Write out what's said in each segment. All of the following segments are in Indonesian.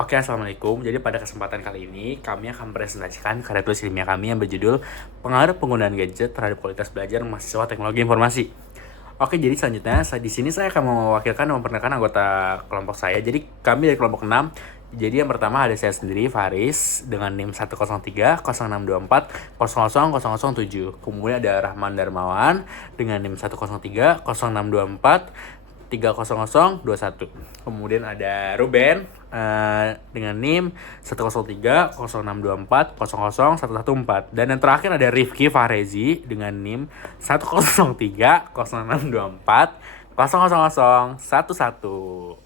Oke, Assalamualaikum. Jadi pada kesempatan kali ini, kami akan presentasikan karya tulis ilmiah kami yang berjudul Pengaruh Penggunaan Gadget Terhadap Kualitas Belajar Mahasiswa Teknologi Informasi. Oke, jadi selanjutnya di sini saya akan mewakilkan dan memperkenalkan anggota kelompok saya. Jadi kami dari kelompok 6. Jadi yang pertama ada saya sendiri, Faris, dengan NIM 103 0624 00007. Kemudian ada Rahman Darmawan dengan NIM 103 0624 30021. Kemudian ada Ruben dengan NIM 103 0624 00114. Dan yang terakhir ada Rifki Fahrezi dengan NIM 103 0624 00011.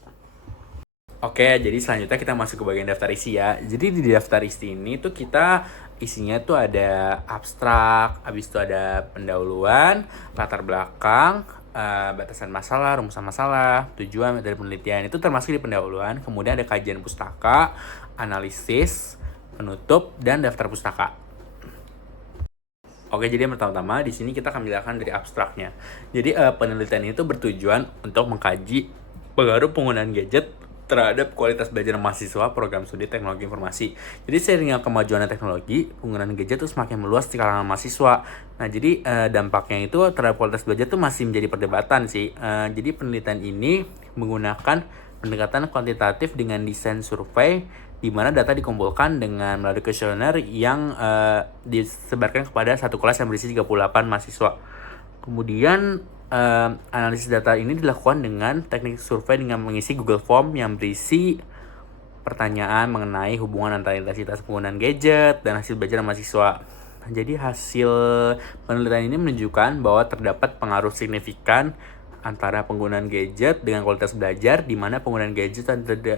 Oke, jadi selanjutnya kita masuk ke bagian daftar isi ya. Jadi di daftar isi ini tuh kita isinya tuh ada abstrak, habis itu ada pendahuluan, latar belakang, batasan masalah, rumusan masalah, tujuan dari penelitian itu termasuk di pendahuluan. Kemudian ada kajian pustaka, analisis, penutup, dan daftar pustaka. Oke, jadi yang pertama-tama di sini kita akan menjelaskan dari abstraknya. Jadi penelitian itu bertujuan untuk mengkaji pengaruh penggunaan gadget terhadap kualitas belajar mahasiswa program studi teknologi informasi. Jadi seiring kemajuan teknologi, penggunaan gadget itu semakin meluas di kalangan mahasiswa. Nah, jadi dampaknya itu terhadap kualitas belajar itu masih menjadi perdebatan sih. Jadi penelitian ini menggunakan pendekatan kuantitatif dengan desain survei di mana data dikumpulkan dengan melalui kuesioner yang disebarkan kepada satu kelas yang berisi 38 mahasiswa. Kemudian analisis data ini dilakukan dengan teknik survei dengan mengisi Google Form yang berisi pertanyaan mengenai hubungan antara intensitas penggunaan gadget dan hasil belajar mahasiswa. Jadi hasil penelitian ini menunjukkan bahwa terdapat pengaruh signifikan antara penggunaan gadget dengan kualitas belajar, di mana penggunaan gadget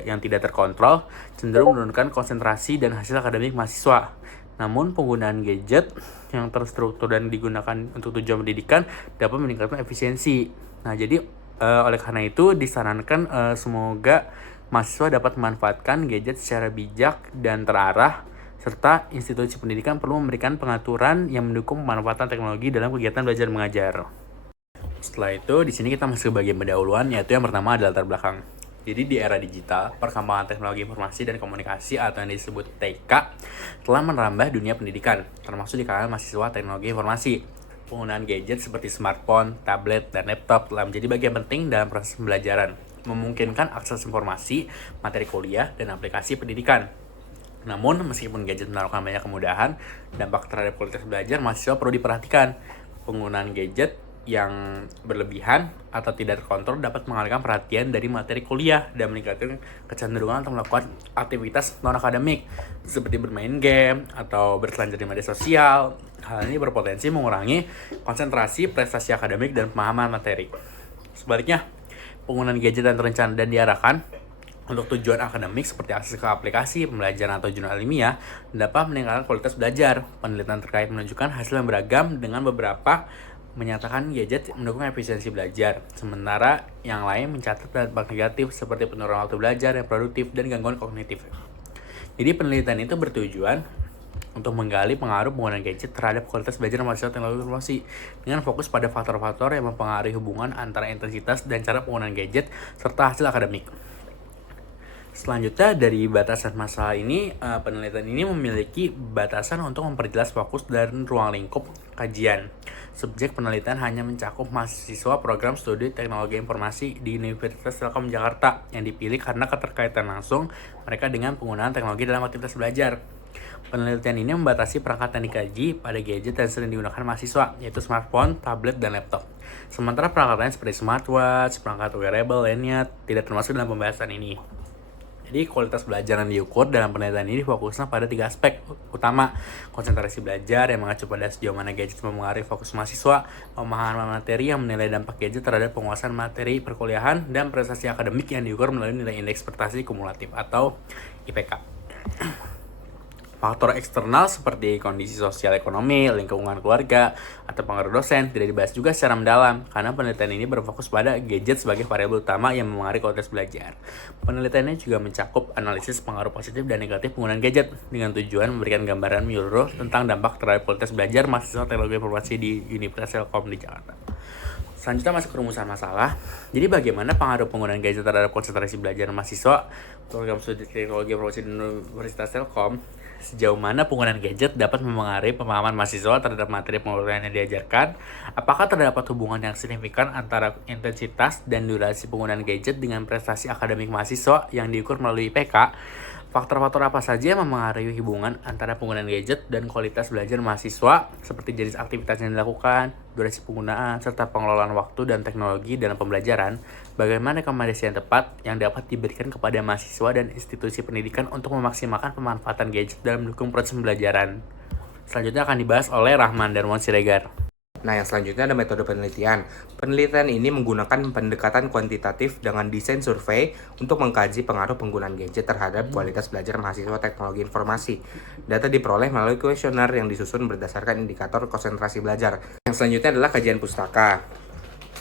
yang tidak terkontrol cenderung menurunkan konsentrasi dan hasil akademik mahasiswa. Namun penggunaan gadget yang terstruktur dan digunakan untuk tujuan pendidikan dapat meningkatkan efisiensi. Nah, jadi oleh karena itu disarankan semoga mahasiswa dapat memanfaatkan gadget secara bijak dan terarah, serta institusi pendidikan perlu memberikan pengaturan yang mendukung pemanfaatan teknologi dalam kegiatan belajar mengajar. Setelah itu, di sini kita masuk ke bagian pendahuluan, yaitu yang pertama adalah latar belakang. Jadi di era digital, perkembangan teknologi informasi dan komunikasi atau yang disebut TK telah merambah dunia pendidikan, termasuk di kalangan mahasiswa teknologi informasi. Penggunaan gadget seperti smartphone, tablet, dan laptop telah menjadi bagian penting dalam proses pembelajaran, memungkinkan akses informasi, materi kuliah, dan aplikasi pendidikan. Namun, meskipun gadget menawarkan banyak kemudahan, dampak terhadap kualitas belajar mahasiswa perlu diperhatikan. Penggunaan gadget yang berlebihan atau tidak terkontrol dapat mengalihkan perhatian dari materi kuliah dan meningkatkan kecenderungan untuk melakukan aktivitas non-akademik seperti bermain game atau berselancar di media sosial. Hal ini berpotensi mengurangi konsentrasi, prestasi akademik, dan pemahaman materi. Sebaliknya, penggunaan gadget yang terencana dan diarahkan untuk tujuan akademik seperti akses ke aplikasi, pembelajaran atau jurnal ilmiah dapat meningkatkan kualitas belajar. Penelitian terkait menunjukkan hasil yang beragam dengan beberapa menyatakan gadget mendukung efisiensi belajar, sementara yang lain mencatat dampak negatif seperti penurunan waktu belajar yang produktif dan gangguan kognitif. Jadi penelitian itu bertujuan untuk menggali pengaruh penggunaan gadget terhadap kualitas belajar mahasiswa teknologi informasi dengan fokus pada faktor-faktor yang mempengaruhi hubungan antara intensitas dan cara penggunaan gadget serta hasil akademik. Selanjutnya dari batasan masalah ini, penelitian ini memiliki batasan untuk memperjelas fokus dan ruang lingkup kajian. Subjek penelitian hanya mencakup mahasiswa program studi teknologi informasi di Universitas Telkom Jakarta yang dipilih karena keterkaitan langsung mereka dengan penggunaan teknologi dalam aktivitas belajar. Penelitian ini membatasi perangkat yang dikaji pada gadget yang sering digunakan mahasiswa, yaitu smartphone, tablet, dan laptop. Sementara perangkat lain seperti smartwatch, perangkat wearable lainnya tidak termasuk dalam pembahasan ini. Jadi kualitas belajar yang diukur dalam penelitian ini fokusnya pada 3 aspek utama: konsentrasi belajar yang mengacu pada sejauh mana gadget mempengaruhi fokus mahasiswa, pemahaman materi yang menilai dampak gadget terhadap penguasaan materi perkuliahan, dan prestasi akademik yang diukur melalui nilai indeks prestasi kumulatif atau IPK. Faktor eksternal seperti kondisi sosial ekonomi, lingkungan keluarga, atau pengaruh dosen tidak dibahas juga secara mendalam karena penelitian ini berfokus pada gadget sebagai variabel utama yang mempengaruhi kualitas belajar. Penelitiannya juga mencakup analisis pengaruh positif dan negatif penggunaan gadget dengan tujuan memberikan gambaran menyeluruh tentang dampak terhadap kualitas belajar mahasiswa teknologi informasi di Universitas Telkom di Jakarta. Selanjutnya masuk ke rumusan masalah. Jadi bagaimana pengaruh penggunaan gadget terhadap konsentrasi belajar mahasiswa? Program studi teknologi informasi di Universitas Telkom, sejauh mana penggunaan gadget dapat memengaruhi pemahaman mahasiswa terhadap materi pembelajaran yang diajarkan? Apakah terdapat hubungan yang signifikan antara intensitas dan durasi penggunaan gadget dengan prestasi akademik mahasiswa yang diukur melalui IPK? Faktor-faktor apa saja yang memengaruhi hubungan antara penggunaan gadget dan kualitas belajar mahasiswa, seperti jenis aktivitas yang dilakukan, durasi penggunaan, serta pengelolaan waktu dan teknologi dalam pembelajaran? Bagaimana rekomendasi yang tepat yang dapat diberikan kepada mahasiswa dan institusi pendidikan untuk memaksimalkan pemanfaatan gadget dalam mendukung proses pembelajaran? Selanjutnya akan dibahas oleh Rahman Darmawan Siregar. Nah, yang selanjutnya ada metode penelitian. Penelitian ini menggunakan pendekatan kuantitatif dengan desain survei untuk mengkaji pengaruh penggunaan gadget terhadap kualitas belajar mahasiswa teknologi informasi. Data diperoleh melalui kuesioner yang disusun berdasarkan indikator konsentrasi belajar. Yang selanjutnya adalah kajian pustaka.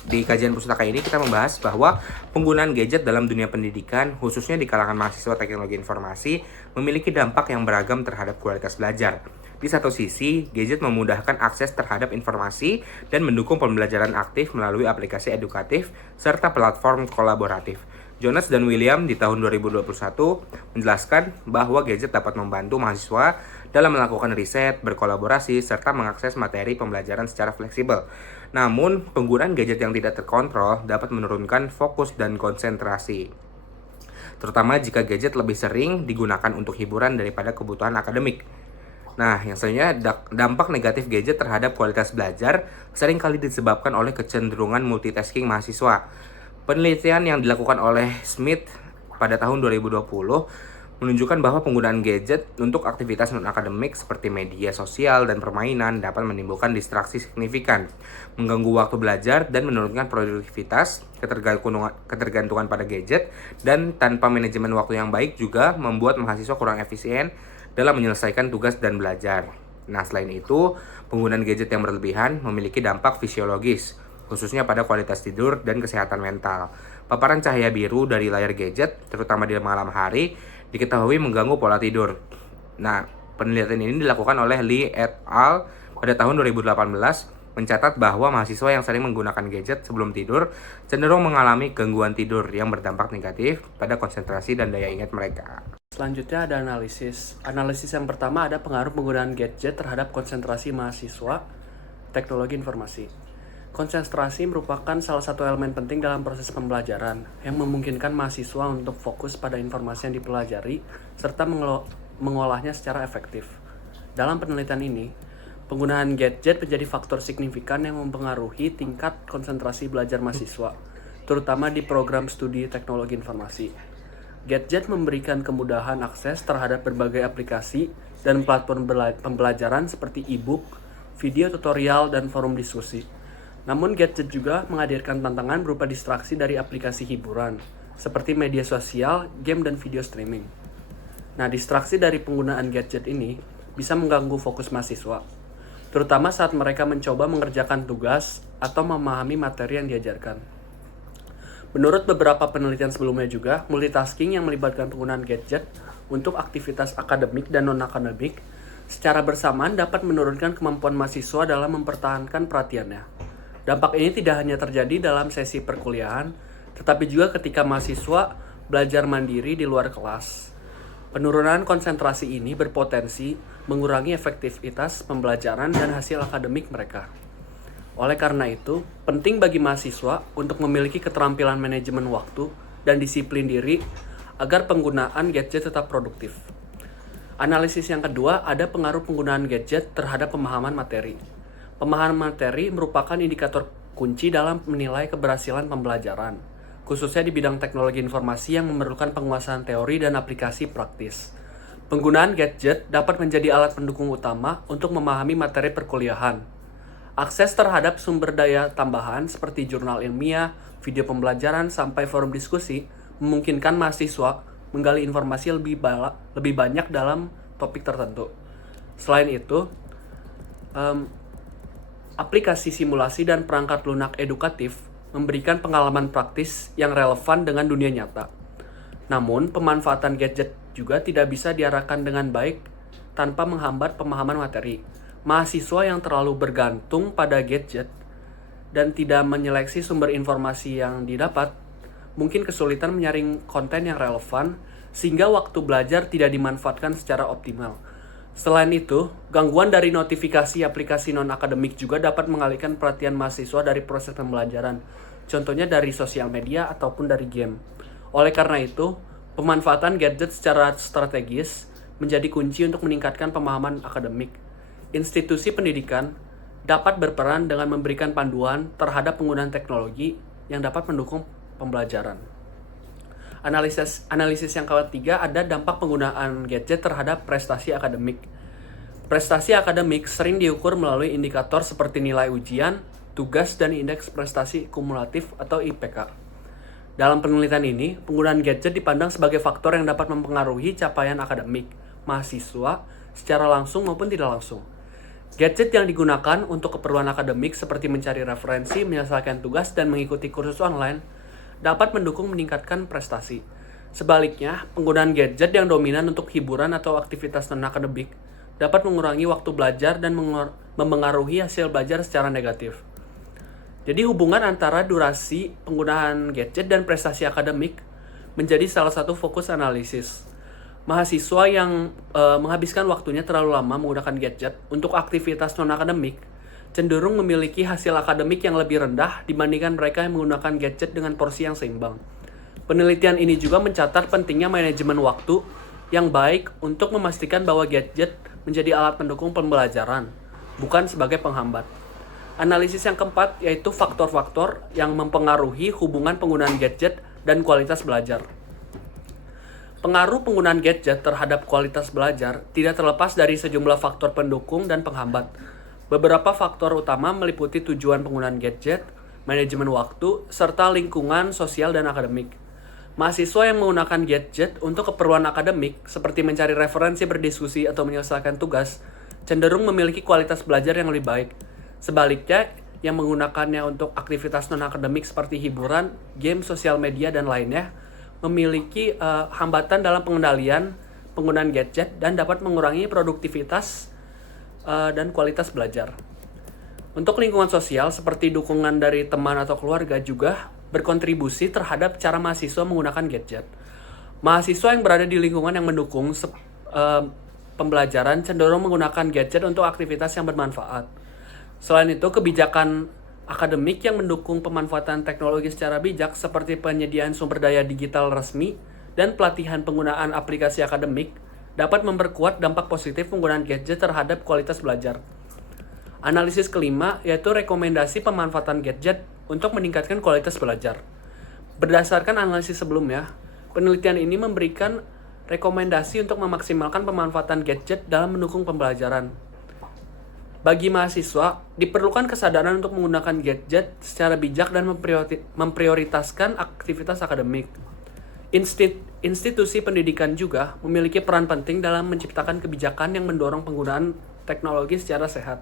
Di kajian pustaka ini kita membahas bahwa penggunaan gadget dalam dunia pendidikan, khususnya di kalangan mahasiswa teknologi informasi, memiliki dampak yang beragam terhadap kualitas belajar. Di satu sisi, gadget memudahkan akses terhadap informasi dan mendukung pembelajaran aktif melalui aplikasi edukatif serta platform kolaboratif. Jonas dan William di tahun 2021 menjelaskan bahwa gadget dapat membantu mahasiswa dalam melakukan riset, berkolaborasi, serta mengakses materi pembelajaran secara fleksibel. Namun, penggunaan gadget yang tidak terkontrol dapat menurunkan fokus dan konsentrasi, terutama jika gadget lebih sering digunakan untuk hiburan daripada kebutuhan akademik. Nah, yang selanjutnya dampak negatif gadget terhadap kualitas belajar seringkali disebabkan oleh kecenderungan multitasking mahasiswa. Penelitian yang dilakukan oleh Smith pada tahun 2020 menunjukkan bahwa penggunaan gadget untuk aktivitas non-akademik seperti media sosial dan permainan dapat menimbulkan distraksi signifikan, mengganggu waktu belajar, dan menurunkan produktivitas. Ketergantungan pada gadget dan tanpa manajemen waktu yang baik juga membuat mahasiswa kurang efisien dalam menyelesaikan tugas dan belajar. Nah, selain itu, penggunaan gadget yang berlebihan memiliki dampak fisiologis, khususnya pada kualitas tidur dan kesehatan mental. Paparan cahaya biru dari layar gadget, terutama di malam hari, diketahui mengganggu pola tidur. Nah, penelitian ini dilakukan oleh Lee et al. Pada tahun 2018, mencatat bahwa mahasiswa yang sering menggunakan gadget sebelum tidur cenderung mengalami gangguan tidur yang berdampak negatif pada konsentrasi dan daya ingat mereka. Selanjutnya ada analisis. Analisis yang pertama ada pengaruh penggunaan gadget terhadap konsentrasi mahasiswa teknologi informasi. Konsentrasi merupakan salah satu elemen penting dalam proses pembelajaran yang memungkinkan mahasiswa untuk fokus pada informasi yang dipelajari serta mengolahnya secara efektif. Dalam penelitian ini, penggunaan gadget menjadi faktor signifikan yang mempengaruhi tingkat konsentrasi belajar mahasiswa, terutama di program studi teknologi informasi. Gadget memberikan kemudahan akses terhadap berbagai aplikasi dan platform pembelajaran seperti e-book, video tutorial, dan forum diskusi. Namun gadget juga menghadirkan tantangan berupa distraksi dari aplikasi hiburan, seperti media sosial, game, dan video streaming. Nah, distraksi dari penggunaan gadget ini bisa mengganggu fokus mahasiswa, terutama saat mereka mencoba mengerjakan tugas atau memahami materi yang diajarkan. Menurut beberapa penelitian sebelumnya juga, multitasking yang melibatkan penggunaan gadget untuk aktivitas akademik dan non-akademik secara bersamaan dapat menurunkan kemampuan mahasiswa dalam mempertahankan perhatiannya. Dampak ini tidak hanya terjadi dalam sesi perkuliahan, tetapi juga ketika mahasiswa belajar mandiri di luar kelas. Penurunan konsentrasi ini berpotensi mengurangi efektivitas pembelajaran dan hasil akademik mereka. Oleh karena itu, penting bagi mahasiswa untuk memiliki keterampilan manajemen waktu dan disiplin diri agar penggunaan gadget tetap produktif. Analisis yang kedua ada pengaruh penggunaan gadget terhadap pemahaman materi. Pemahaman materi merupakan indikator kunci dalam menilai keberhasilan pembelajaran, khususnya di bidang teknologi informasi yang memerlukan penguasaan teori dan aplikasi praktis. Penggunaan gadget dapat menjadi alat pendukung utama untuk memahami materi perkuliahan. Akses terhadap sumber daya tambahan seperti jurnal ilmiah, video pembelajaran, sampai forum diskusi memungkinkan mahasiswa menggali informasi lebih banyak dalam topik tertentu. Selain itu, aplikasi simulasi dan perangkat lunak edukatif memberikan pengalaman praktis yang relevan dengan dunia nyata. Namun, pemanfaatan gadget juga tidak bisa diarahkan dengan baik tanpa menghambat pemahaman materi. Mahasiswa yang terlalu bergantung pada gadget dan tidak menyeleksi sumber informasi yang didapat, mungkin kesulitan menyaring konten yang relevan sehingga waktu belajar tidak dimanfaatkan secara optimal. Selain itu, gangguan dari notifikasi aplikasi non-akademik juga dapat mengalihkan perhatian mahasiswa dari proses pembelajaran, contohnya dari sosial media ataupun dari game. Oleh karena itu, pemanfaatan gadget secara strategis menjadi kunci untuk meningkatkan pemahaman akademik. Institusi pendidikan dapat berperan dengan memberikan panduan terhadap penggunaan teknologi yang dapat mendukung pembelajaran. Analisis yang ketiga ada dampak penggunaan gadget terhadap prestasi akademik. Prestasi akademik sering diukur melalui indikator seperti nilai ujian, tugas, dan indeks prestasi kumulatif atau IPK. Dalam penelitian ini, penggunaan gadget dipandang sebagai faktor yang dapat mempengaruhi capaian akademik mahasiswa secara langsung maupun tidak langsung. Gadget yang digunakan untuk keperluan akademik seperti mencari referensi, menyelesaikan tugas, dan mengikuti kursus online dapat mendukung meningkatkan prestasi. Sebaliknya, penggunaan gadget yang dominan untuk hiburan atau aktivitas non-akademik dapat mengurangi waktu belajar dan mempengaruhi hasil belajar secara negatif. Jadi hubungan antara durasi penggunaan gadget dan prestasi akademik menjadi salah satu fokus analisis. Mahasiswa yang menghabiskan waktunya terlalu lama menggunakan gadget untuk aktivitas non-akademik cenderung memiliki hasil akademik yang lebih rendah dibandingkan mereka yang menggunakan gadget dengan porsi yang seimbang. Penelitian ini juga mencatat pentingnya manajemen waktu yang baik untuk memastikan bahwa gadget menjadi alat pendukung pembelajaran, bukan sebagai penghambat. Analisis yang keempat yaitu faktor-faktor yang mempengaruhi hubungan penggunaan gadget dan kualitas belajar. Pengaruh penggunaan gadget terhadap kualitas belajar tidak terlepas dari sejumlah faktor pendukung dan penghambat. Beberapa faktor utama meliputi tujuan penggunaan gadget, manajemen waktu, serta lingkungan sosial dan akademik. Mahasiswa yang menggunakan gadget untuk keperluan akademik, seperti mencari referensi, berdiskusi, atau menyelesaikan tugas, cenderung memiliki kualitas belajar yang lebih baik. Sebaliknya, yang menggunakannya untuk aktivitas non-akademik seperti hiburan, game, sosial media, dan lainnya, memiliki hambatan dalam pengendalian penggunaan gadget dan dapat mengurangi produktivitas dan kualitas belajar. Untuk lingkungan sosial, seperti dukungan dari teman atau keluarga juga berkontribusi terhadap cara mahasiswa menggunakan gadget. Mahasiswa yang berada di lingkungan yang mendukung pembelajaran cenderung menggunakan gadget untuk aktivitas yang bermanfaat. Selain itu, kebijakan akademik yang mendukung pemanfaatan teknologi secara bijak seperti penyediaan sumber daya digital resmi dan pelatihan penggunaan aplikasi akademik dapat memperkuat dampak positif penggunaan gadget terhadap kualitas belajar. Analisis kelima yaitu rekomendasi pemanfaatan gadget untuk meningkatkan kualitas belajar. Berdasarkan analisis sebelumnya, penelitian ini memberikan rekomendasi untuk memaksimalkan pemanfaatan gadget dalam mendukung pembelajaran. Bagi mahasiswa, diperlukan kesadaran untuk menggunakan gadget secara bijak dan memprioritaskan aktivitas akademik. Institusi pendidikan juga memiliki peran penting dalam menciptakan kebijakan yang mendorong penggunaan teknologi secara sehat.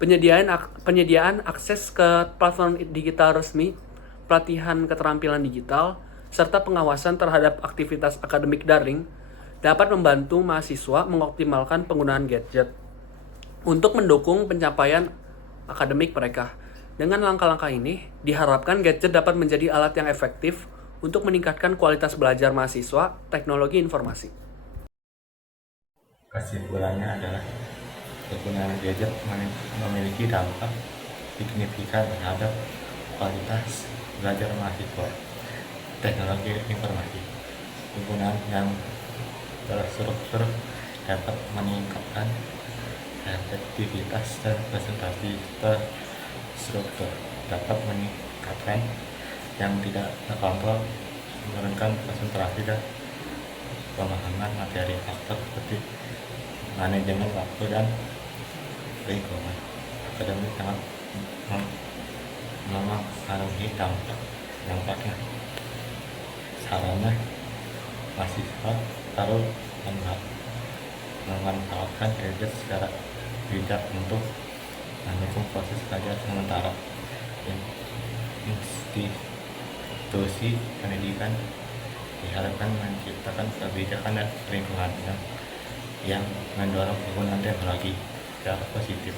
Penyediaan akses ke platform digital resmi, pelatihan keterampilan digital, serta pengawasan terhadap aktivitas akademik daring dapat membantu mahasiswa mengoptimalkan penggunaan gadget untuk mendukung pencapaian akademik mereka. Dengan langkah-langkah ini, diharapkan gadget dapat menjadi alat yang efektif untuk meningkatkan kualitas belajar mahasiswa teknologi informasi. Kesimpulannya adalah penggunaan gadget memiliki dampak signifikan terhadap kualitas belajar mahasiswa teknologi informasi. Penggunaan yang terstruktur dapat meningkatkan efektivitas dan presentasi terstruktur, dapat meningkatkan yang tidak terkontrol, menurunkan konsentrasi dan pemahaman materi faktor seperti manajemen waktu dan lingkungan akademik sangat mempengaruhi dampaknya. Sarannya, mahasiswa harus memanfaatkan gadget secara bijak untuk mendukung proses belajar sementara. Institusi pendidikan diharapkan menciptakan kebijakan dan lingkungan yang mendorong penggunaan teknologi secara positif.